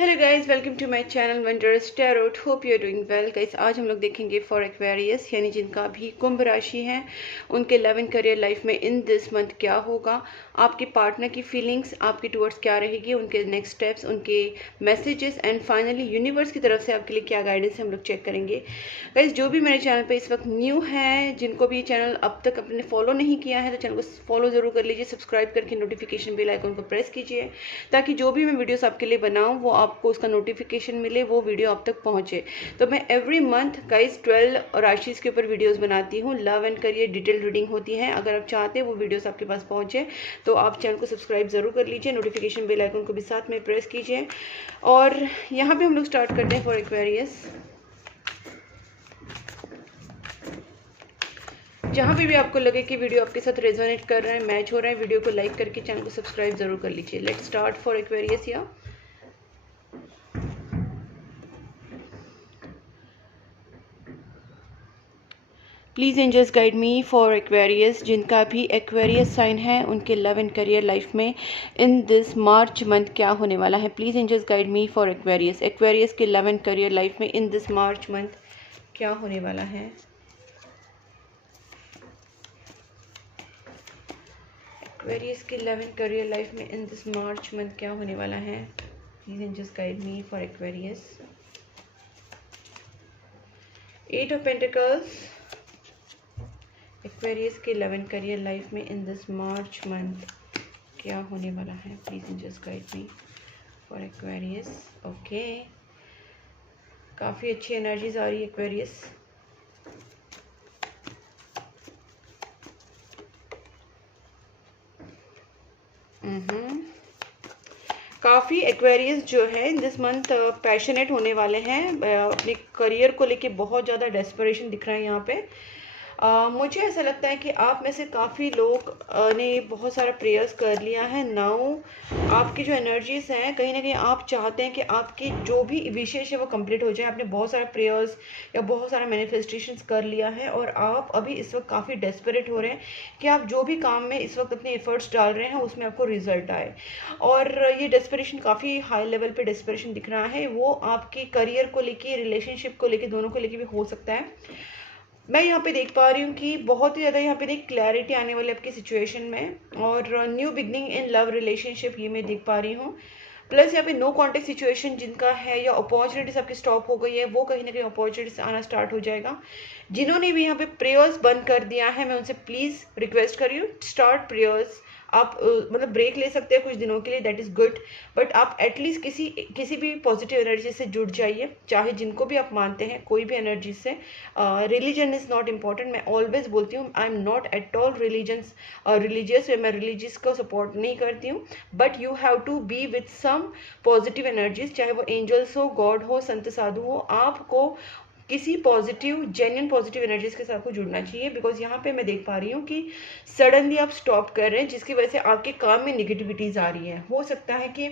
Hello guys, welcome to my channel Wondrous Tarot. Hope you are doing well guys. आज हम लोग देखेंगे for Aquarius, यानी जिनका भी कुंभ राशि है, उनके लव एंड करियर लाइफ में इन दिस मंथ क्या होगा, आपके पार्टनर की फीलिंग्स आपकी टुवर्ड्स क्या रहेगी, उनके नेक्स्ट स्टेप्स, उनके मैसेजेस एंड फाइनली यूनिवर्स की तरफ से आपके लिए क्या गाइडेंस है हम लोग चेक करेंगे। गाइज जो भी मेरे चैनल पर इस वक्त न्यू है, जिनको भी चैनल अब तक अपने फॉलो नहीं किया है तो चैनल को फॉलो जरूर कर लीजिए, सब्सक्राइब करके नोटिफिकेशन बेल आइकन को प्रेस कीजिए ताकि जो भी मैं वीडियोस आपके लिए बनाऊं वो आपको उसका नोटिफिकेशन मिले, वो वीडियो आप तक पहुंचे। तो मैं एवरी मंथ गाइस 12 राशि के ऊपर वीडियोस बनाती हूँ। Love and career detail reading होती है। अगर आप चाहते हैं वो वीडियोस आपके पास पहुंचे तो आप चैनल को सब्सक्राइब जरूर कर लीजिए, नोटिफिकेशन बेल आइकन को भी साथ में प्रेस कीजिए। और यहाँ पे हम लोग स्टार्ट करते हैं फॉर एक्वेरियस। जहाँ भी आपको लगे कि वीडियो आपके साथ रेजोनेट कर रहा है, मैच हो रहा है, वीडियो को लाइक करके चैनल को सब्सक्राइब जरूर कर लीजिए। Let's start for Aquarius. या please angels guide me for Aquarius. जिनका भी एक्वेरियस साइन है उनके लव एंड करियर लाइफ में इन दिस मार्च मंथ क्या होने वाला है। Please angels guide me for Aquarius. Aquarius के लव एंड करियर लाइफ में इन दिस मार्च मंथ क्या होने वाला है। एक्वेरियस के लव एंड करियर लाइफ में इन दिस मार्च मंथ क्या होने वाला है। Please angels guide me for Aquarius. 8 of pentacles. Aquarius के लव एंड करियर लाइफ में इन दिस मार्च मंथ क्या होने वाला है। Please just guide me for Aquarius. Okay, काफ़ी अच्छी एनर्जीज आ रही है एक्वेरियस। काफ़ी एक्वेरियस जो है इन दिस मंथ पैशनेट होने वाले हैं। अपने करियर को लेके बहुत ज़्यादा डेस्परेशन दिख रहा है यहाँ पे। मुझे ऐसा लगता है कि आप में से काफ़ी लोग ने बहुत सारा प्रेयर्स कर लिया है। नाउ आपकी जो एनर्जीज हैं, कहीं ना कहीं आप चाहते हैं कि आपकी जो भी विशेष है वो कंप्लीट हो जाए। आपने बहुत सारा प्रेयर्स या बहुत सारा मैनिफेस्टेशंस कर लिया है और आप अभी इस वक्त काफ़ी डेस्परेट हो रहे हैं कि आप जो भी काम में इस वक्त अपने एफर्ट्स डाल रहे हैं उसमें आपको रिजल्ट आए। और ये डेस्परेशन काफ़ी हाई लेवल पे डेस्परेशन दिख रहा है। वो आपके करियर को लेके, रिलेशनशिप को लेके, दोनों को लेके भी हो सकता है। मैं यहाँ पे देख पा रही हूँ कि बहुत ही ज़्यादा यहाँ पे देख क्लैरिटी आने वाली आपकी सिचुएशन में, और new beginning in love relationship ये मैं देख पा रही हूँ। प्लस यहाँ पे नो कॉन्टेक्ट सिचुएशन जिनका है या अपॉर्चुनिटीज आपकी स्टॉप हो गई है, वो कहीं ना कहीं अपॉर्चुनिटीज आना स्टार्ट हो जाएगा। जिन्होंने भी यहाँ पे प्रेयर्स बंद कर दिया है, मैं उनसे प्लीज़ रिक्वेस्ट कर रही हूँ, स्टार्ट प्रेयर्स। आप मतलब ब्रेक ले सकते हैं कुछ दिनों के लिए, दैट इज़ गुड, बट आप एटलीस्ट किसी भी पॉजिटिव एनर्जी से जुड़ जाइए, चाहे जिनको भी आप मानते हैं, कोई भी एनर्जी से। Religion is not important. मैं ऑलवेज बोलती हूँ I am not at all religious, मैं रिलीजियस को सपोर्ट नहीं करती हूँ, but you have to be with some positive energies, चाहे वो एंजल्स हो, गॉड हो, संत साधु हो। आपको किसी पॉजिटिव, जेन्युइन पॉजिटिव एनर्जीज के साथ को जुड़ना चाहिए। बिकॉज यहाँ पे मैं देख पा रही हूँ कि सडनली आप स्टॉप कर रहे हैं, जिसकी वजह से आपके काम में निगेटिविटीज आ रही है। हो सकता है कि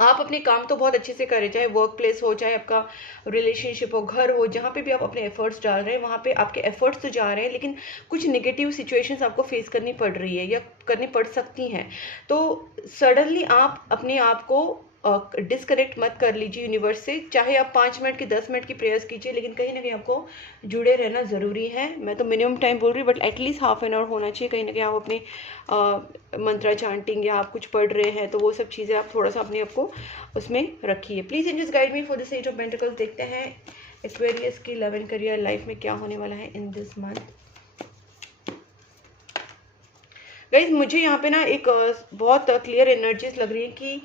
आप अपने काम तो बहुत अच्छे से करें, चाहे वर्क प्लेस हो, चाहे आपका रिलेशनशिप हो, घर हो, जहाँ पे भी आप अपने एफर्ट्स डाल रहे हैं वहाँ पे आपके एफर्ट्स तो जा रहे हैं, लेकिन कुछ नेगेटिव सिचुएशंस आपको फेस करनी पड़ रही है या करनी पड़ सकती हैं। तो सडनली आप अपने आप को डिस्कनेक्ट मत कर लीजिए यूनिवर्स से। चाहे आप 5 मिनट की, 10 मिनट की प्रेयर्स कीजिए, लेकिन कहीं ना कहीं आपको जुड़े रहना ज़रूरी है। मैं तो मिनिमम टाइम बोल रही हूँ, but at least half an hour होना चाहिए। कहीं ना कहीं आप अपने मंत्रा चांटिंग या आप कुछ पढ़ रहे हैं तो वो सब चीज़ें आप थोड़ा सा अपने आप को उसमें रखिए। Please angels guide me for this eight of pentacles. देखते हैं एक्वेरियस की लव एंड करियर लाइफ में क्या होने वाला है इन दिस मंथ। गाइज मुझे यहाँ पे ना एक बहुत क्लियर एनर्जीज लग रही है कि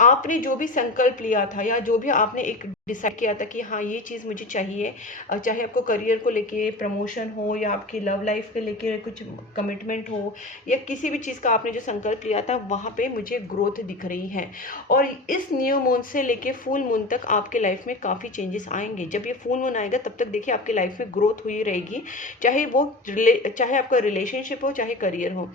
आपने जो भी संकल्प लिया था या जो भी आपने एक डिसाइड किया था कि हाँ ये चीज़ मुझे चाहिए, चाहे आपको करियर को लेके प्रमोशन हो या आपकी लव लाइफ के लेके कुछ कमिटमेंट हो या किसी भी चीज़ का आपने जो संकल्प लिया था, वहाँ पे मुझे ग्रोथ दिख रही है। और इस न्यू मून से लेके फुल मून तक आपके लाइफ में काफ़ी चेंजेस आएंगे। जब ये फुल मून आएगा तब तक देखिए आपकी लाइफ में ग्रोथ हुई रहेगी, चाहे आपका रिलेशनशिप हो, चाहे करियर हो।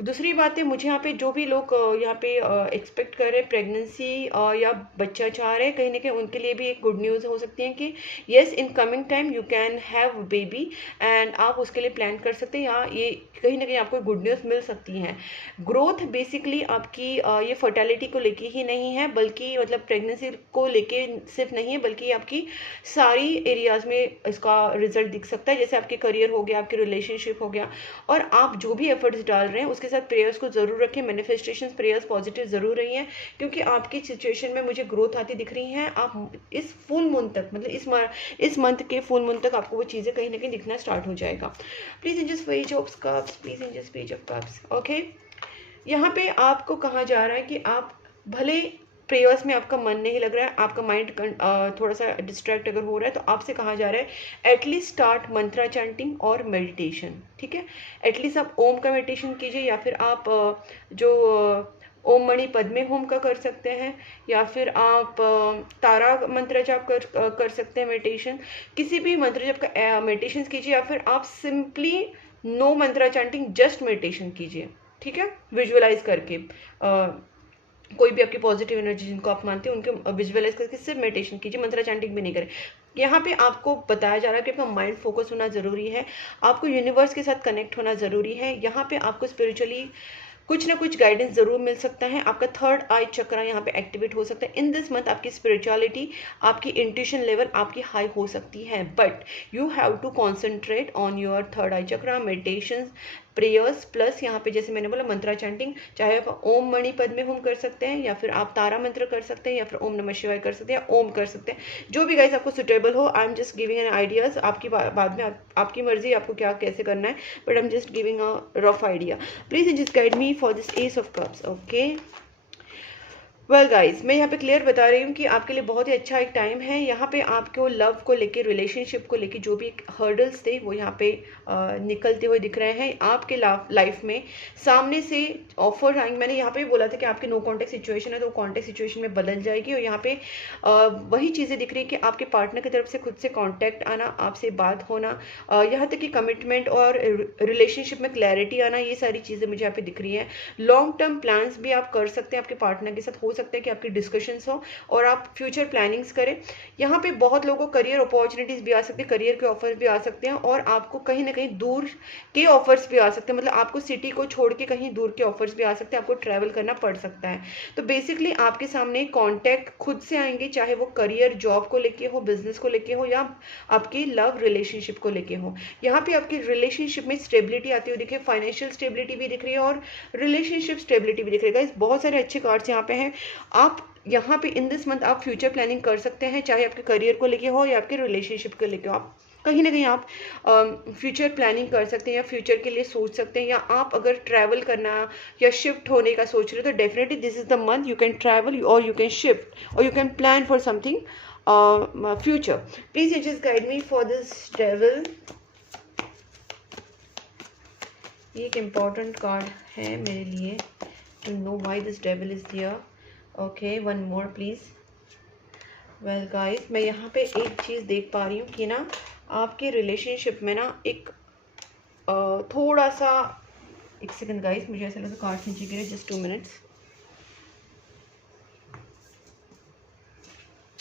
दूसरी बात है, मुझे यहाँ पे जो भी लोग यहाँ पे एक्सपेक्ट कर रहे हैं प्रेगनेंसी या बच्चा चाह रहे हैं, कहीं ना कहीं उनके लिए भी एक गुड न्यूज़ हो सकती है कि yes, in coming time you can have baby, and आप उसके लिए प्लान कर सकते हैं, या ये कहीं ना कहीं आपको गुड न्यूज़ मिल सकती है। ग्रोथ बेसिकली आपकी ये फर्टिलिटी को लेके ही नहीं है, बल्कि मतलब प्रेगनेंसी को लेके सिर्फ नहीं है, बल्कि आपकी सारी एरियाज में इसका रिजल्ट दिख सकता है। जैसे आपके करियर हो गया, आपके रिलेशनशिप हो गया, और आप जो भी एफर्ट्स डाल रहे हैं उसके साथ प्रेयर्स को जरूर रखें। मैनिफेस्टेशन प्रेयर्स पॉजिटिव जरूर रही हैं, क्योंकि आपकी सिचुएशन में मुझे ग्रोथ आती दिख रही है। आप इस फुल मंथ तक, मतलब इस मंथ के फुल मंथ तक आपको वो चीज़ें कहीं ना कहीं दिखना स्टार्ट हो जाएगा। Please in just page of cups, please in just page of cups. Okay, यहाँ पे आपको कहा जा रहा है कि आप भले प्रेयर्स में आपका मन नहीं लग रहा है, आपका माइंड थोड़ा सा डिस्ट्रैक्ट अगर हो रहा है, तो आपसे कहा जा रहा है एटलीस्ट स्टार्ट मंत्रा चैंटिंग और मेडिटेशन। ठीक है, एटलीस्ट आप ओम का मेडिटेशन कीजिए, या फिर आप जो ओम मणि पद्मे होम का कर सकते हैं, या फिर आप तारा मंत्र जाप कर सकते हैं मेडिटेशन। किसी भी मंत्र जाप का मेडिटेशन कीजिए, या फिर आप सिंपली नो मंत्रा चैंटिंग, जस्ट मेडिटेशन कीजिए। ठीक है, विजुअलाइज करके कोई भी आपकी पॉजिटिव एनर्जी जिनको आप मानते हैं उनके विजुअलाइज करके सिर्फ मेडिटेशन कीजिए, मंत्रा चैंटिंग भी नहीं करें। यहाँ पे आपको बताया जा रहा है कि आपका माइंड फोकस होना ज़रूरी है, आपको यूनिवर्स के साथ कनेक्ट होना ज़रूरी है। यहाँ पे आपको स्पिरिचुअली कुछ ना कुछ गाइडेंस जरूर मिल सकता है। आपका थर्ड आई चक्रा यहाँ पे एक्टिवेट हो सकता है। इन दिस मंथ आपकी स्पिरिचुअलिटी, आपकी इंट्यूशन लेवल आपकी हाई हो सकती है, but you have to concentrate on your third eye chakra, meditation, prayers, plus यहाँ पे जैसे मैंने बोला मंत्रा चैंटिंग। चाहे आप ओम मणि पद्मे होम कर सकते हैं, या फिर आप तारा मंत्र कर सकते हैं, या फिर ओम नमः शिवाय कर सकते हैं, ओम कर सकते हैं, जो भी गाइस आपको सुटेबल हो। I am just giving an ideas, आपकी बाद में आपकी मर्जी आपको क्या कैसे करना है, but I am just giving a rough idea. Please just guide me for this S of cups. Okay, well guys, मैं यहाँ पे क्लियर बता रही हूँ कि आपके लिए बहुत ही अच्छा एक टाइम है। यहाँ पे आपको लव को लेके, रिलेशनशिप को लेके जो भी हर्डल्स थे वो यहाँ पे निकलते हुए दिख रहे हैं। आपके लाइफ में सामने से ऑफर आएंगे। मैंने यहाँ पे बोला था कि आपकी नो कॉन्टेक्ट सिचुएशन है, तो कॉन्टेक्ट सिचुएशन में बदल जाएगी, और यहाँ पे वही चीज़ें दिख रही है कि आपके पार्टनर की तरफ से खुद से कॉन्टैक्ट आना, आपसे बात होना, यहाँ तक कि कमिटमेंट और रिलेशनशिप में क्लैरिटी आना, ये सारी चीज़ें मुझे यहाँ पे दिख रही है। लॉन्ग टर्म प्लान्स भी आप कर सकते हैं आपके पार्टनर के साथ, हो सकता है कि आपकी डिस्कशंस हो और आप फ्यूचर प्लानिंग्स करें। यहाँ पे बहुत लोगों को करियर अपॉर्चुनिटीज भी आ सकती है, करियर के ऑफर्स भी आ सकते हैं, और आपको कहीं ना कहीं दूर के ऑफर्स भी आ सकते हैं, मतलब आपको सिटी को छोड़ के कहीं दूर के ऑफर्स भी आ सकते हैं, आपको ट्रैवल करना पड़ सकता है। तो बेसिकली आपके सामने कॉन्टैक्ट खुद से आएंगे, चाहे वो करियर जॉब को लेके हो, बिजनेस को लेके हो, या आपकी लव रिलेशनशिप को लेके हो। यहाँ पे आपकी रिलेशनशिप में स्टेबिलिटी आती हुई दिखे, फाइनेंशियल स्टेबिलिटी भी दिख रही है और रिलेशनशिप स्टेबिलिटी भी दिख रही है। बहुत सारे अच्छे कार्ड्स यहाँ पे हैं। आप यहाँ पे इन दिस मंथ आप फ्यूचर प्लानिंग कर सकते हैं, चाहे आपके करियर को लेके हो या आपके रिलेशनशिप को लेके हो। आप कहीं ना कहीं आप फ्यूचर प्लानिंग कर सकते हैं, या फ्यूचर के लिए सोच सकते हैं, या आप अगर ट्रैवल करना या शिफ्ट होने का सोच रहे हो, तो definitely this is the month you can travel और यू कैन शिफ्ट और you can plan for something future. Please you just guide me for this devil. ये एक इम्पॉर्टेंट कार्ड है मेरे लिए, to know why this devil is here. Okay, one more please. Well guys, मैं यहाँ पे एक चीज़ देख पा रही हूँ कि ना आपके रिलेशनशिप में ना एक थोड़ा सा, एक सेकंड गाइस, मुझे ऐसा लगा कार्ड नीचे गिरे, just 2 minutes.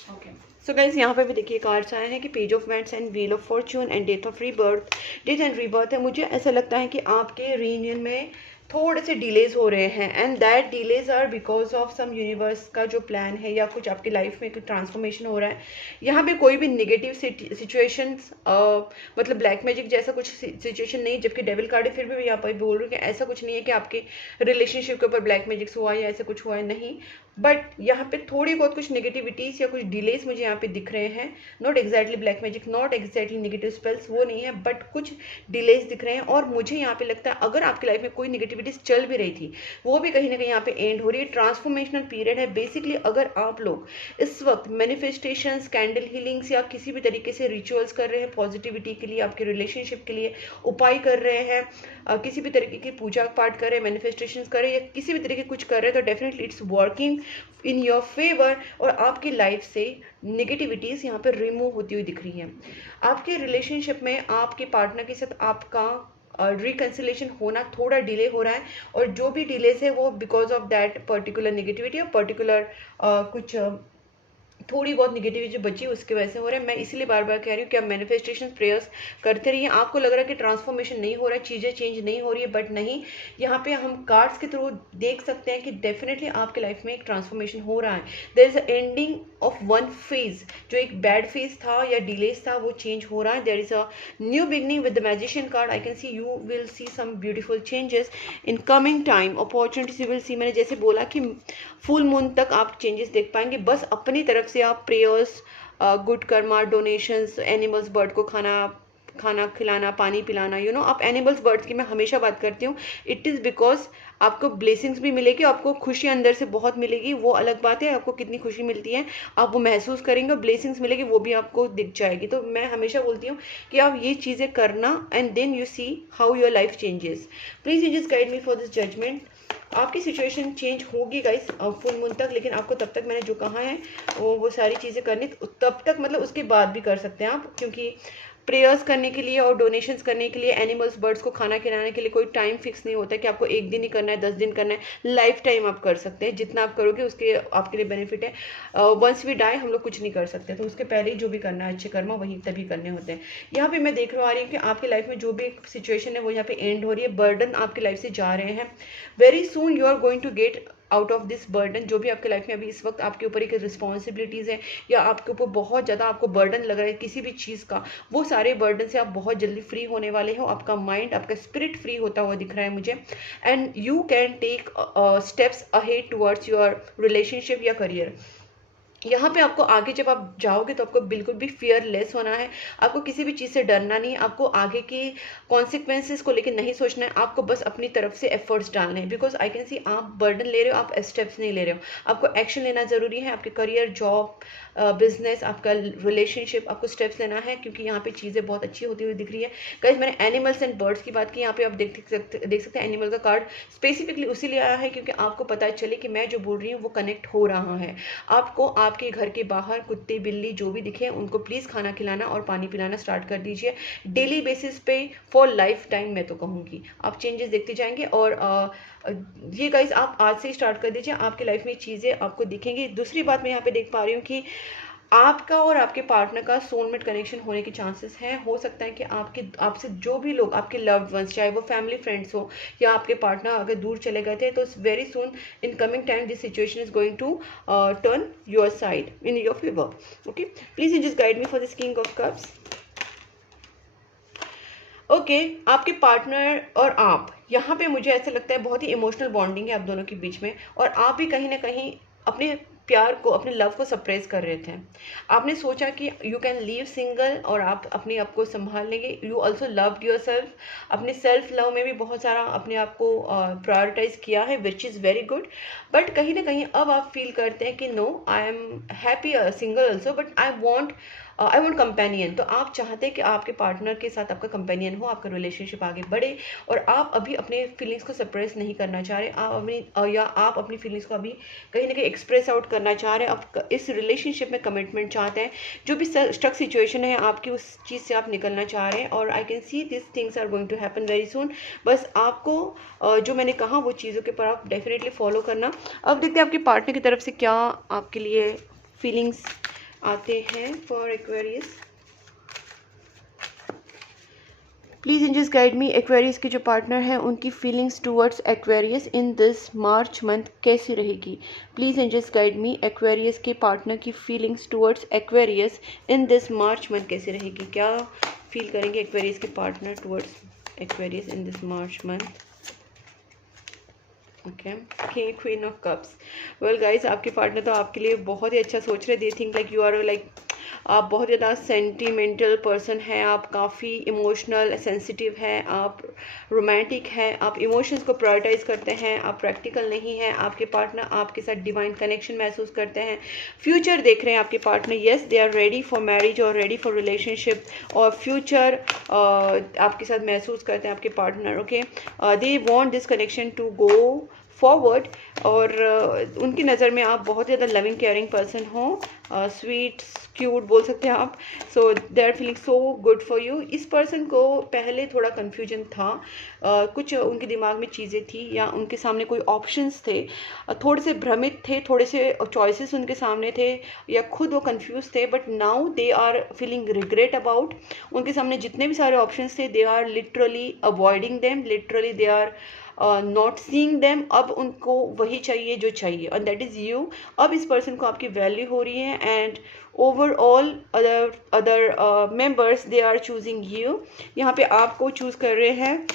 Okay, so guys, यहाँ पे भी देखिए कार्ड्स आए हैं कि page of wands and wheel of Fortune and death of rebirth, death and rebirth है। मुझे ऐसा लगता है कि आपके रीयूनियन में थोड़े से डिलेज हो रहे हैं, and that delays are because of some universe का जो प्लान है, या कुछ आपकी लाइफ में कुछ ट्रांसफॉर्मेशन हो रहा है। यहाँ पे कोई भी नेगेटिव सिचुएशंस, मतलब ब्लैक मैजिक जैसा कुछ सिचुएशन नहीं, जबकि डेविल कार्ड है, फिर भी मैं यहाँ पर बोल रही हूँ कि ऐसा कुछ नहीं है कि आपके रिलेशनशिप के ऊपर ब्लैक मैजिक्स हुआ या ऐसा कुछ हुआ है, नहीं। बट यहाँ पे थोड़ी बहुत कुछ नेगेटिविटीज या कुछ डिलेज मुझे यहाँ पे दिख रहे हैं। Not exactly black magic, not exactly negative spells, वो नहीं है, बट कुछ डिलेज दिख रहे हैं। और मुझे यहाँ पे लगता है अगर आपकी लाइफ में कोई नेगेटिविटीज चल भी रही थी, वो भी कहीं ना कहीं यहाँ पे एंड हो रही है। ट्रांसफॉर्मेशनल पीरियड है। बेसिकली अगर आप लोग इस वक्त मैनिफेस्टेशन, कैंडल हीलिंग्स या किसी भी तरीके से रिचुअल्स कर रहे हैं पॉजिटिविटी के लिए, आपके रिलेशनशिप के लिए उपाय कर रहे हैं, किसी भी तरीके की पूजा पाठ कर रहे हैं, मैनिफेस्टेशन कर रहे हैं, या किसी भी तरीके कुछ कर रहे हैं, तो definitely it's working in your favour, और आपकी लाइफ से नेगेटिविटीज यहाँ पर रिमूव होती हुई दिख रही है। आपके रिलेशनशिप में आपके पार्टनर के साथ आपका रिकन्सिलेशन होना थोड़ा डिले हो रहा है, और जो भी डिलेस है वो because of that particular negativity और पर्टिकुलर कुछ थोड़ी बहुत निगेटिविटी जो बची उसकी वजह से हो रहा है। मैं इसलिए बार बार कह रही हूँ कि आप मैनिफेस्टेशन प्रेयर्स करते रहिए। आपको लग रहा है कि ट्रांसफॉर्मेशन नहीं हो रहा है, चीज़ें चेंज नहीं हो रही है, बट नहीं, यहाँ पे हम कार्ड्स के थ्रू देख सकते हैं कि डेफिनेटली आपके लाइफ में एक ट्रांसफॉर्मेशन हो रहा है। There is a ending of one phase, जो एक बैड फेज था या डिलेस था वो चेंज हो रहा है। There is a new beginning with the magician card. I can see you will see some beautiful changes in coming time, opportunities you will see. मैंने जैसे बोला कि फुल मून तक आप चेंजेस देख पाएंगे, बस अपनी तरफ से आप prayers, good Karma, donations, animals, bird को खाना खिलाना, पानी पिलाना, यू नो, आप एनिमल्स, बर्ड्स की मैं हमेशा बात करती हूँ। इट इज़ बिकॉज आपको ब्लेसिंग्स भी मिलेगी, आपको खुशी अंदर से बहुत मिलेगी, वो अलग बात है। आपको कितनी खुशी मिलती है आप वो महसूस करेंगे, और ब्लेसिंग्स मिलेगी वो भी आपको दिख जाएगी। तो मैं हमेशा बोलती हूँ कि आप ये चीज़ें करना, and then you see how your life changes. Please you just guide me for this judgement. आपकी सिचुएशन चेंज होगी गाइस फुल मून तक, लेकिन आपको तब तक मैंने जो कहा है वो सारी चीज़ें करनी, तब तक मतलब उसके बाद भी कर सकते हैं आप, क्योंकि प्रेयर्स करने के लिए और डोनेशंस करने के लिए, एनिमल्स, बर्ड्स को खाना खिलाने के लिए कोई टाइम फिक्स नहीं होता है कि आपको एक दिन ही करना है, 10 दिन करना है। लाइफ टाइम आप कर सकते हैं, जितना आप करोगे उसके आपके लिए बेनिफिट है। वंस वी डाई हम लोग कुछ नहीं कर सकते, तो उसके पहले ही जो भी करना है अच्छे कर्म वही तभी करने होते हैं। यहाँ पे मैं देख रही हूँ कि आपकी लाइफ में जो भी सिचुएशन है वो यहाँ पे एंड हो रही है, बर्डन आपकी लाइफ से जा रहे हैं। Very soon you are going to get out of this burden. जो भी आपके लाइफ में अभी इस वक्त आपके ऊपर एक रिस्पॉन्सिबिलिटीज़ है, या आपके ऊपर बहुत ज़्यादा आपको बर्डन लग रहा है किसी भी चीज़ का, वो सारे बर्डन से आप बहुत जल्दी फ्री होने वाले हो। आपका माइंड, आपका स्पिरिट फ्री होता हुआ दिख रहा है मुझे, and you can take steps ahead towards your relationship या करियर। यहाँ पे आपको आगे जब आप जाओगे तो आपको बिल्कुल भी फियरलेस होना है, आपको किसी भी चीज़ से डरना नहीं, आपको आगे की कॉन्सिक्वेंसेस को लेकर नहीं सोचना है, आपको बस अपनी तरफ से एफर्ट्स डालने हैं। बिकॉज आई कैन सी आप बर्डन ले रहे हो, आप स्टेप्स नहीं ले रहे हो। आपको एक्शन लेना ज़रूरी है, आपके करियर, जॉब, बिजनेस, आपका रिलेशनशिप, आपको स्टेप्स लेना है, क्योंकि यहाँ पे चीज़ें बहुत अच्छी होती हुई दिख रही है। गाइस मैंने एनिमल्स एंड बर्ड्स की बात की, यहाँ पे आप देख सकते हैं एनिमल का कार्ड स्पेसिफिकली उसी लिए आया है क्योंकि आपको पता चले कि मैं जो बोल रही हूँ वो कनेक्ट हो रहा है। आपको आपके घर के बाहर कुत्ते, बिल्ली जो भी दिखे उनको प्लीज़ खाना खिलाना और पानी पिलाना स्टार्ट कर दीजिए डेली बेसिस पे, फॉर लाइफ टाइम मैं तो कहूँगी। आप चेंजेस देखते जाएंगे, और ये गाइस आप आज से ही स्टार्ट कर दीजिए, आपकी लाइफ में चीज़ें आपको दिखेंगी। दूसरी बात मैं यहाँ पे देख पा रही हूँ कि आपका और आपके पार्टनर का सोलमेट कनेक्शन होने के चांसेस हैं। हो सकता है कि आपसे जो भी लोग, आपके लव्ड वंस, चाहे वो फैमिली फ्रेंड्स हो या आपके पार्टनर अगर दूर चले गए थे, तो very soon in coming time this situation is going to turn your side in your favour. Okay, please you just guide me for this king of cups. Okay, आपके पार्टनर और आप, यहाँ पे मुझे ऐसा लगता है बहुत ही इमोशनल बॉन्डिंग है आप दोनों के बीच में, और आप भी कहीं ना कहीं अपने प्यार को, अपने लव को सप्रेस कर रहे थे। आपने सोचा कि यू कैन लीव सिंगल और आप अपने आप को संभाल लेंगे। You also loved your self, अपने सेल्फ लव में भी बहुत सारा अपने आप को प्रायोरिटाइज किया है, which is very good. But कहीं ना कहीं अब आप फील करते हैं कि no, I am happy single also, but I want companion. तो आप चाहते हैं कि आपके पार्टनर के साथ आपका कंपेनियन हो, आपका रिलेशनशिप आगे बढ़े, और आप अभी अपने फीलिंग्स को सप्रेस नहीं करना चाह रहे, आप अपनी फीलिंग्स को अभी कहीं ना कहीं एक्सप्रेस आउट करना चाह रहे हैं। आप इस रिलेशनशिप में कमिटमेंट चाहते हैं, जो भी स्टक सिचुएशन है आपकी उस चीज़ से आप निकलना चाह रहे हैं, और I can see this things are going to happen very soon. बस आपको जो मैंने कहा वो चीज़ों के ऊपर आप डेफिनेटली फॉलो करना। अब देखते हैं आपके पार्टनर की तरफ से क्या आपके लिए फीलिंग्स आते हैं for Aquarius. Please in just guide me, Aquarius के जो पार्टनर हैं उनकी feelings towards Aquarius in this March month कैसी रहेगी। Please in just guide me, Aquarius के पार्टनर की feelings towards Aquarius in this March month कैसी रहेगी। क्या फील करेंगे एक्वेरियस के partner towards Aquarius in this March month. Okay, queen of cups. Well guys, आपके पार्टनर तो आपके लिए बहुत ही अच्छा सोच रहे। They think like you are like, आप बहुत ज़्यादा सेंटिमेंटल पर्सन हैं, आप काफ़ी इमोशनल सेंसिटिव हैं, आप रोमांटिक हैं, आप इमोशंस को प्रायोरिटाइज करते हैं, आप प्रैक्टिकल नहीं हैं। आपके पार्टनर आपके साथ डिवाइन कनेक्शन महसूस करते हैं, फ्यूचर देख रहे हैं आपके partner. Yes, they are ready for marriage और रेडी फॉर रिलेशनशिप, और फ्यूचर आपके साथ महसूस करते हैं आपके partner. Okay, they want this connection to go forward, और उनकी नज़र में आप बहुत ज़्यादा लविंग केयरिंग पर्सन हो, स्वीट क्यूट बोल सकते हैं आप। So they are feeling so good for you. इस पर्सन को पहले थोड़ा कन्फ्यूजन था, कुछ उनके दिमाग में चीज़ें थी या उनके सामने कोई ऑप्शंस थे, थोड़े से भ्रमित थे, थोड़े से चॉइसेस उनके सामने थे या खुद वो कंफ्यूज थे, but now they are feeling regret about. उनके सामने जितने भी सारे ऑप्शंस थे, they are literally avoiding them, literally they are not seeing them. अब उनको वही चाहिए जो चाहिए, और दैट इज़ यू। अब इस पर्सन को आपकी वैल्यू हो रही है, and overall other members they are choosing you. यहाँ पे आपको चूज कर रहे हैं।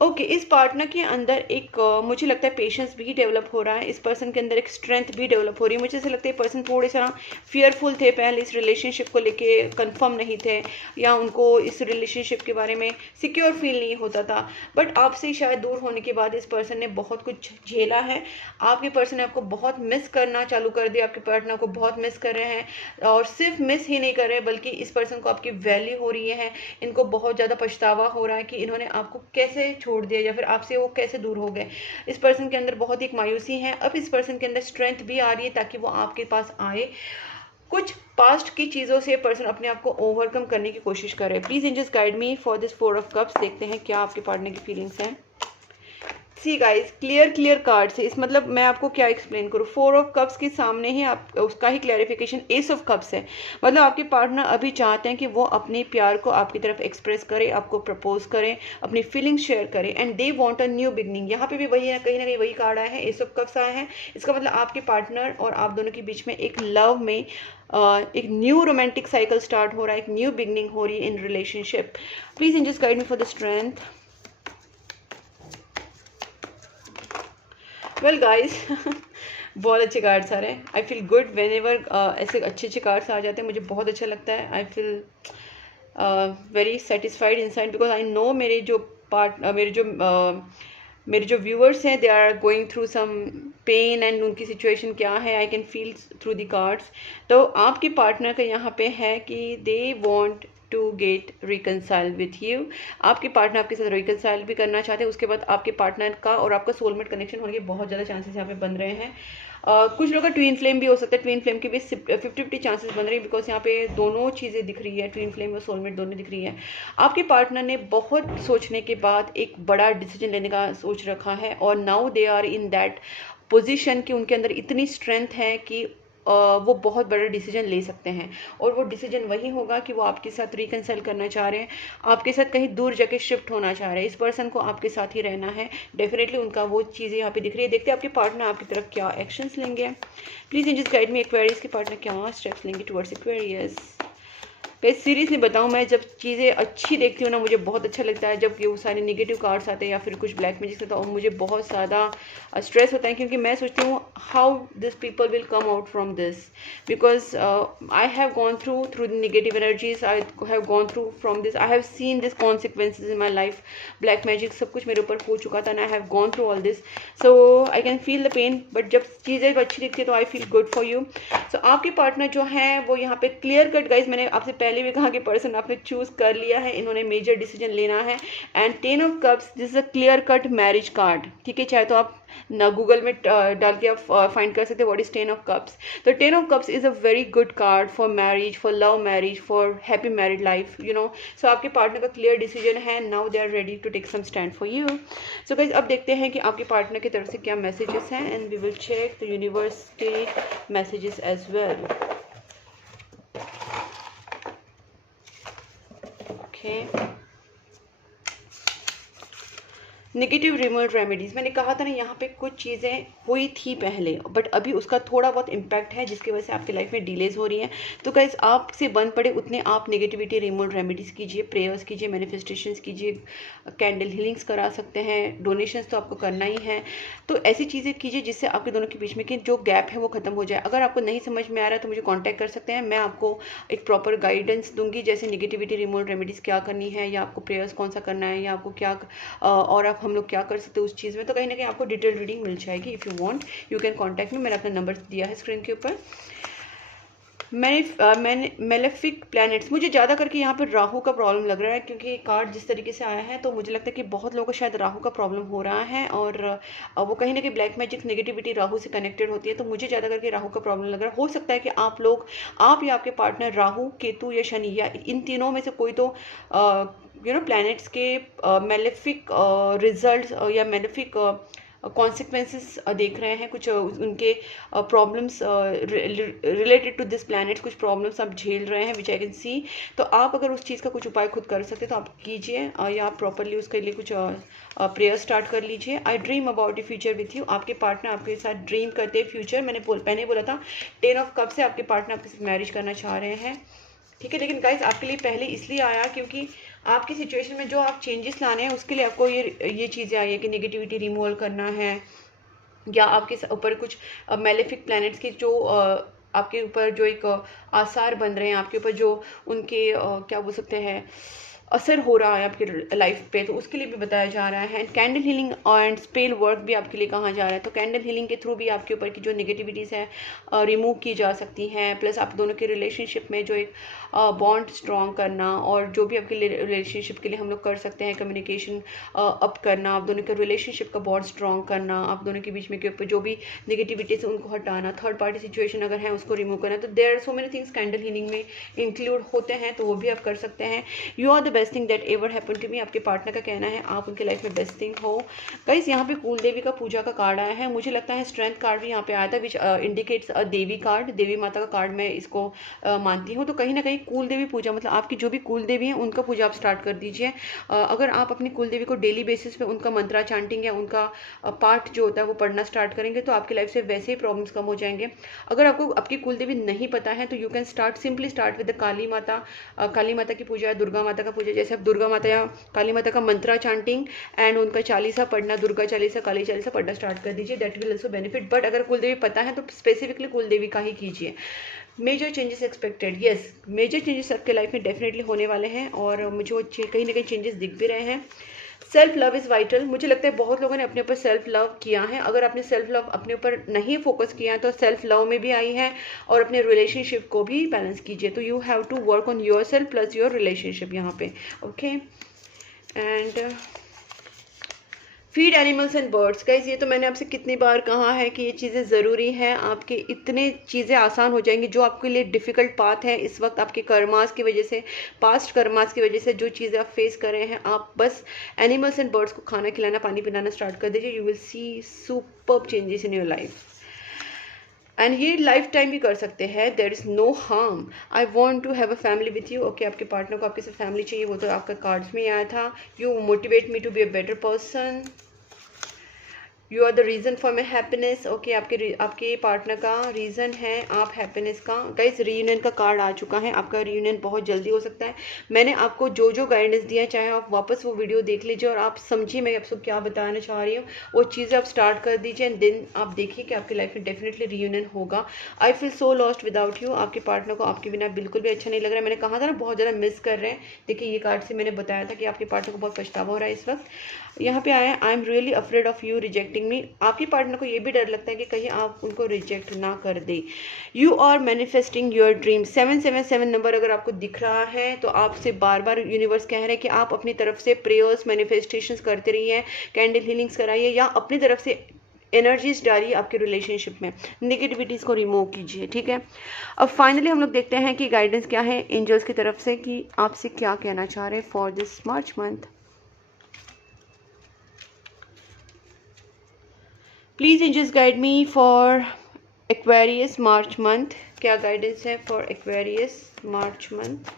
ओके, इस पार्टनर के अंदर एक मुझे लगता है पेशेंस भी डेवलप हो रहा है। इस पर्सन के अंदर एक स्ट्रेंथ भी डेवलप हो रही है। मुझे ऐसा लगता है पर्सन थोड़े सा फियरफुल थे पहले, इस रिलेशनशिप को लेके कंफर्म नहीं थे, या उनको इस रिलेशनशिप के बारे में सिक्योर फील नहीं होता था। बट आपसे शायद दूर होने के बाद इस पर्सन ने बहुत कुछ झेला है। आपके पर्सन ने आपको बहुत मिस करना चालू कर दिया, आपके पार्टनर को बहुत मिस कर रहे हैं, और सिर्फ मिस ही नहीं कर रहे बल्कि इस पर्सन को आपकी वैल्यू हो रही है। इनको बहुत ज़्यादा पछतावा हो रहा है कि इन्होंने आपको कैसे छोड़ दिया या फिर आपसे वो कैसे दूर हो गए। इस पर्सन के अंदर बहुत ही एक मायूसी है। अब इस पर्सन के अंदर स्ट्रेंथ भी आ रही है ताकि वो आपके पास आए। कुछ पास्ट की चीज़ों से पर्सन अपने आप को ओवरकम करने की कोशिश करे। Please angels guide me for this 4 of cups. देखते हैं क्या आपके पार्टनर की फीलिंग्स हैं। सी गाइस, क्लियर कार्ड से इस मतलब मैं आपको क्या एक्सप्लेन करूँ। 4 ऑफ कप्स के सामने ही आप उसका ही क्लैरिफिकेशन एस ऑफ कप्स है। मतलब आपके पार्टनर अभी चाहते हैं कि वो अपने प्यार को आपकी तरफ एक्सप्रेस करे, आपको प्रपोज करें, अपनी फीलिंग्स शेयर करें, and they want a new beginning. यहाँ पे भी वही है, कहीं ना कहीं वही कार्ड आया है, एस ऑफ कप्स आया है। इसका मतलब आपके पार्टनर और आप दोनों के बीच में एक लव में एक न्यू रोमांटिक साइकिल स्टार्ट हो रहा है, एक न्यू बिगनिंग हो रही है in relationship. Please in just guide me for the strength. Well guys बहुत अच्छे कार्ड्स आ रहे हैं। आई फील गुड वेन एवर ऐसे अच्छे कार्ड्स आ जाते हैं, मुझे बहुत अच्छा लगता है। I feel very satisfied inside, because I know मेरे जो व्यूअर्स हैं, they are going through some pain, and उनकी सिचुएशन क्या है I can feel through the cards. तो आपके पार्टनर का यहाँ पे है कि they want to get reconcile with you. आपके पार्टनर आपके साथ रिकनसाइल भी करना चाहते हैं। उसके बाद आपके पार्टनर का और आपका सोलमेट कनेक्शन होने के बहुत ज़्यादा चांसेस यहाँ पे बन रहे हैं। कुछ लोगों का ट्विन फ्लेम भी हो सकता है। ट्विन फ्लेम के भी 50-50 चांसेस बन रही है, बिकॉज यहाँ पे दोनों चीज़ें दिख रही है, ट्विन फ्लेम और सोलमेट दोनों दिख रही है। आपके पार्टनर ने बहुत सोचने के बाद एक बड़ा डिसीजन लेने का सोच रखा है, और now they are in that position कि उनके अंदर इतनी स्ट्रेंथ है कि वो बहुत बड़ा डिसीजन ले सकते हैं। और वो डिसीजन वही होगा कि वो आपके साथ रिकनसाइल करना चाह रहे हैं, आपके साथ कहीं दूर जाके शिफ्ट होना चाह रहे हैं। इस पर्सन को आपके साथ ही रहना है। डेफिनेटली उनका वो चीज़ें यहाँ पे दिख रही है। देखते हैं आपके पार्टनर आपकी तरफ क्या एक्शंस लेंगे। Please in just guide me Aquarius के पार्टनर क्या स्टेप्स लेंगे टुवर्ड्स एक्वेरियस। मैं सीरियसली बताऊँ, मैं जब चीज़ें अच्छी देखती हूँ ना, मुझे बहुत अच्छा लगता है। जब वो सारे नेगेटिव कार्ड्स आते हैं या फिर कुछ ब्लैक मैजिक होता है, मुझे बहुत ज़्यादा स्ट्रेस होता है, क्योंकि मैं सोचती हूँ how this people will come out from this, because I have gone through the negative energies, I have gone through from this, I have seen this consequences in my life. Black magic सब कुछ मेरे ऊपर हो चुका था, and I have gone through all this, so I can feel the pain. But जब चीज़ें अच्छी दिखती है तो I feel good for you. So आपके पार्टनर जो हैं वो यहाँ पे क्लियर कट गाइज, मैंने आपसे पहले भी कहा कि पर्सन आपने चूज कर लिया है, इन्होंने मेजर डिसीजन लेना है। And 10 of cups, this is a clear cut marriage card. ठीक है, चाहे तो आप ना गूगल में डाल के आप फाइंड कर सकते हैं व्हाट इज 10 ऑफ कप्स। तो 10 of cups is a very good card for marriage, for love marriage, for happy married life, you know. So आपके पार्टनर का क्लियर डिसीजन है, now they are ready to take some stand for you. So guys अब देखते हैं कि आपके partner की तरफ से क्या मैसेजेस हैं, and we will check the universe के messages as well. Negative removal remedies, मैंने कहा था ना यहाँ पे कुछ चीज़ें हुई थी पहले, बट अभी उसका थोड़ा बहुत इम्पैक्ट है जिसकी वजह से आपकी लाइफ में डिलेज हो रही हैं। तो गाइस आपसे बन पड़े उतने आप नेगेटिविटी रिमूवल रेमेडीज़ कीजिए, प्रेयर्स कीजिए, मैनिफेस्टेशंस कीजिए, कैंडल हीलिंग्स करा सकते हैं, डोनेशंस तो आपको करना ही है। तो ऐसी चीज़ें कीजिए जिससे आपके दोनों के बीच में कि जो गैप है वो खत्म हो जाए। अगर आपको नहीं समझ में आ रहा है तो मुझे कॉन्टैक्ट कर सकते हैं, मैं आपको एक प्रॉपर गाइडेंस दूंगी, जैसे नेगेटिविटी रिमूवल रेमेडीज़ क्या करनी है, या आपको प्रेयर्स कौन सा करना है, या आपको क्या और आप हम लोग क्या कर सकते हैं उस चीज़ में। तो कहीं ना कहीं आपको डिटेल रीडिंग मिल जाएगी। If you want you can contact me, मैंने अपना नंबर दिया है स्क्रीन के ऊपर। मैंने मेलेफिक प्लैनेट्स, मुझे ज़्यादा करके यहाँ पर राहु का प्रॉब्लम लग रहा है, क्योंकि कार्ड जिस तरीके से आया है तो मुझे लगता है कि बहुत लोगों को शायद राहु का प्रॉब्लम हो रहा है, और वो कहीं ना कहीं ब्लैक मैजिक नेगेटिविटी राहु से कनेक्टेड होती है। तो मुझे ज़्यादा करके राहु का प्रॉब्लम लग रहा है। हो सकता है कि आप या आपके पार्टनर राहु, केतु या शनि या इन तीनों में से कोई तो प्लैनेट्स के मेलेफिक रिजल्ट या मेलेफिक कॉन्सिक्वेंसेस देख रहे हैं, कुछ उनके problems related to this planet, कुछ प्रॉब्लम्स आप झेल रहे हैं विच आई कैन सी। तो आप अगर उस चीज़ का कुछ उपाय खुद कर सकते हैं तो आप कीजिए, या आप प्रॉपरली उसके लिए कुछ प्रेयर स्टार्ट कर लीजिए। आई dream about the future with you, आपके पार्टनर आपके साथ ड्रीम करते हैं फ्यूचर। पहले बोला था 10 ऑफ कप से आपके पार्टनर आपके साथ मैरिज करना चाह रहे हैं, ठीक है। लेकिन गाइस आपके लिए पहले इसलिए आया क्योंकि आपकी सिचुएशन में जो आप चेंजेस लाने हैं उसके लिए आपको ये चीज़ें आई है कि नेगेटिविटी रिमूवल करना है, या आपके ऊपर कुछ मेलेफिक प्लैनेट्स की जो आपके ऊपर जो एक आसार बन रहे हैं, आपके ऊपर जो उनके क्या बोल सकते हैं असर हो रहा है आपकी लाइफ पे, तो उसके लिए भी बताया जा रहा है। Candle healing and spell work भी आपके लिए कहा जा रहा है। तो कैंडल हीलिंग के थ्रू भी आपके ऊपर की जो नेगेटिविटीज़ है रिमूव की जा सकती हैं। प्लस आप दोनों के रिलेशनशिप में जो एक बॉन्ड स्ट्रॉन्ग करना, और जो भी आपके रिलेशनशिप के लिए हम लोग कर सकते हैं, कम्युनिकेशन अप करना, आप दोनों के रिलेशनशिप का बॉन्ड स्ट्रॉन्ग करना, आप दोनों के बीच में के ऊपर जो भी नेगेटिविटीज़ उनको हटाना, थर्ड पार्टी सिचुएशन अगर है उसको रिमूव करना। तो there are so many things candle healing में इंक्लूड होते हैं, तो वो भी आप कर सकते हैं। You are the best thing that ever happen to me, आपके पार्टनर का कहना है आप उनके लाइफ में बेस्ट थिंग हो। गाइस यहाँ पे कुल देवी का पूजा का कार्ड आया है, मुझे लगता है स्ट्रेंथ कार्ड भी यहाँ पे आया था, which indicates a Devi card, देवी माता का कार्ड मैं इसको मानती हूँ। तो कहीं ना कहीं कुल देवी पूजा, मतलब आपकी जो भी कुल देवी है उनका पूजा आप स्टार्ट कर दीजिए। अगर आप अपनी कुल देवी को डेली बेसिस पे उनका मंत्रा चांटिंग या उनका पाठ जो होता है वो पढ़ना स्टार्ट करेंगे तो आपकी लाइफ से वैसे ही प्रॉब्लम्स कम हो जाएंगे। अगर आपको आपकी कुल देवी नहीं पता है तो you can simply start with the Kali Mata की पूजा, दुर्गा माता का पूजा। जैसे आप दुर्गा माता या काली माता का मंत्रा चांटिंग एंड उनका चालीसा पढ़ना, दुर्गा चालीसा, काली चालीसा पढ़ना स्टार्ट कर दीजिए, that will also benefit. But अगर कुल देवी पता है तो स्पेसिफिकली कुल देवी का ही कीजिए। Major changes expected, yes major changes आपके लाइफ में डेफिनेटली होने वाले हैं, और मुझे वो कहीं ना कहीं चेंजेस दिख भी रहे हैं। सेल्फ लव इज़ वाइटल, मुझे लगता है बहुत लोगों ने अपने ऊपर सेल्फ लव किया है। अगर आपने सेल्फ लव अपने ऊपर नहीं फोकस किया तो सेल्फ लव में भी आई है, और अपने रिलेशनशिप को भी बैलेंस कीजिए। तो you have to work on yourself plus your relationship यहाँ पे, okay. And feed animals and birds, guys ये तो मैंने आपसे कितनी बार कहा है कि ये चीज़ें ज़रूरी हैं, आपके इतने चीज़ें आसान हो जाएंगी। जो आपके लिए डिफ़िकल्ट पाथ है इस वक्त आपके कर्मास की वजह से, पास्ट कर्मास की वजह से जो चीज़ें आप फेस कर रहे हैं, आप बस एनिमल्स एंड बर्ड्स को खाना खिलाना, पानी पिलाना स्टार्ट कर दीजिए। You will see superb changes in your life, and ये लाइफ टाइम भी कर सकते हैं। There is no harm. I want to have a family with you, okay. आपके पार्टनर को आपके साथ फैमिली चाहिए, वो तो आपका कार्ड्स में आया था। You motivate me to be a better person, you are the reason for my happiness, okay. आपके पार्टनर का रीज़न है आप हैप्पीनेस का। गाइस रीयूनियन का कार्ड आ चुका है, आपका रीयूनियन बहुत जल्दी हो सकता है। मैंने आपको जो जो गाइडेंस दिया है, चाहे आप वापस वो वीडियो देख लीजिए और आप समझिए मैं आपको क्या बताना चाह रही हूँ, वो चीज़ें आप स्टार्ट कर दीजिए, एंड देन आप देखिए कि आपकी लाइफ में डेफिनेटली रीयूनियन होगा। I feel so lost without you, आपके पार्टनर को आपके बिना बिल्कुल भी अच्छा नहीं लग रहा है। मैंने कहा था ना बहुत ज़्यादा मिस कर रहे हैं, देखिए ये कार्ड से मैंने बताया था कि आपके पार्टनर को बहुत पछतावा हो रहा है इस वक्त। यहाँ पे आया I am really afraid of you rejecting me, आपके पार्टनर को ये भी डर लगता है कि कहीं आप उनको रिजेक्ट ना कर दे। You are manifesting your dream, 777 number अगर आपको दिख रहा है तो आपसे बार बार यूनिवर्स कह रहे हैं कि आप अपनी तरफ से प्रेयर्स मैनिफेस्टेशंस करते रहिए, कैंडल हीलिंग्स कराइए, या अपनी तरफ से एनर्जीज डालिए आपके रिलेशनशिप में, नेगेटिविटीज़ को रिमूव कीजिए, ठीक है। अब फाइनली हम लोग देखते हैं कि गाइडेंस क्या है एंजल्स की तरफ से, कि आपसे क्या कहना चाह रहे हैं for this March month. Please angels guide me for Aquarius March month, क्या गाइडेंस है for Aquarius March month.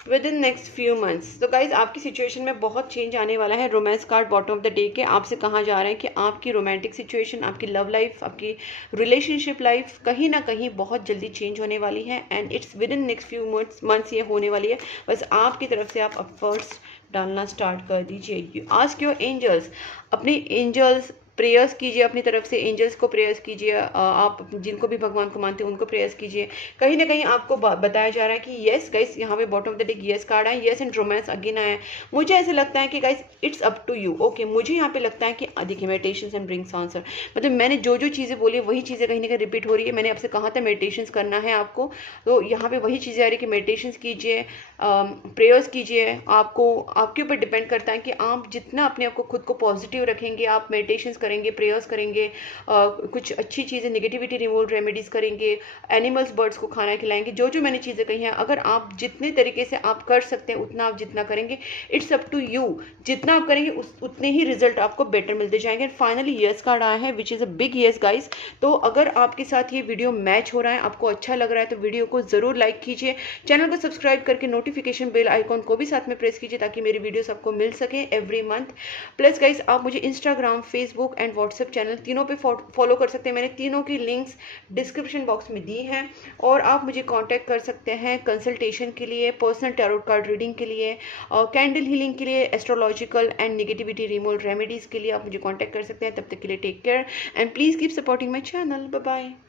Within next few months. तो गाइज आपकी सिचुएशन में बहुत चेंज आने वाला है। Romance card bottom of the day के आपसे कहा जा रहा है कि आपकी रोमांटिक सिचुएशन, आपकी लव लाइफ, आपकी रिलेशनशिप लाइफ कहीं ना कहीं बहुत जल्दी चेंज होने वाली है, and it's with in next few months ये होने वाली है। बस आपकी तरफ से आप एफर्ट्स डालना स्टार्ट कर दीजिए। आस्क योर एंजल्स, अपने एंजल्स प्रेयर्स कीजिए अपनी तरफ से, एंजल्स को प्रेयर्स कीजिए, आप जिनको भी भगवान को मानते हैं उनको प्रेयर्स कीजिए। कहीं ना कहीं आपको बताया जा रहा है कि येस गाइस, यहाँ पे bottom of the deck yes card है, येस एंड रोमांस अगेन आया है। मुझे ऐसे लगता है कि guys it's up to you. Okay, मुझे यहाँ पे लगता है कि देखिए मेडिटेशन एंड ब्रिंग्स आंसर, मतलब मैंने जो जो चीज़ें बोली वही चीज़ें कहीं ना कहीं रिपीट हो रही है। मैंने आपसे कहा था मेडिटेशन करना है आपको, तो यहाँ पे वही चीज़ें आ रही है कि मेडिटेशन कीजिए, प्रेयर्स कीजिए। आपको आपके ऊपर डिपेंड करता है कि आप जितना अपने आप को खुद को पॉजिटिव रखेंगे, आप मेडिटेशन करेंगे, प्रेयर्स करेंगे, कुछ अच्छी चीज़ें, नेगेटिविटी रिमूव रेमेडीज़ करेंगे, एनिमल्स बर्ड्स को खाना खिलाएंगे, जो जो मैंने चीज़ें कही हैं, अगर आप जितने तरीके से आप कर सकते हैं उतना आप जितना करेंगे, इट्स अप टू यू। जितना आप करेंगे उतने ही रिजल्ट आपको बेटर मिलते जाएंगे। फाइनली यस कार्ड आया है which is a big yes guys. तो अगर आपके साथ ये वीडियो मैच हो रहा है, आपको अच्छा लग रहा है, तो वीडियो को ज़रूर लाइक कीजिए, चैनल को सब्सक्राइब करके नोटिफिकेशन बेल आइकॉन को भी साथ में प्रेस कीजिए ताकि मेरी वीडियोस आपको मिल सके एवरी मंथ। प्लस गाइस आप मुझे Instagram, Facebook and WhatsApp channel तीनों पे फॉलो कर सकते हैं। मैंने तीनों की लिंक्स डिस्क्रिप्शन बॉक्स में दी हैं, और आप मुझे कांटेक्ट कर सकते हैं कंसल्टेशन के लिए, पर्सनल टैरोट कार्ड रीडिंग के लिए, कैंडल हीलिंग के लिए, astrological and negativity removal remedies के लिए आप मुझे कांटेक्ट कर सकते हैं। तब तक के लिए take care and please keep supporting my channel. Bye bye.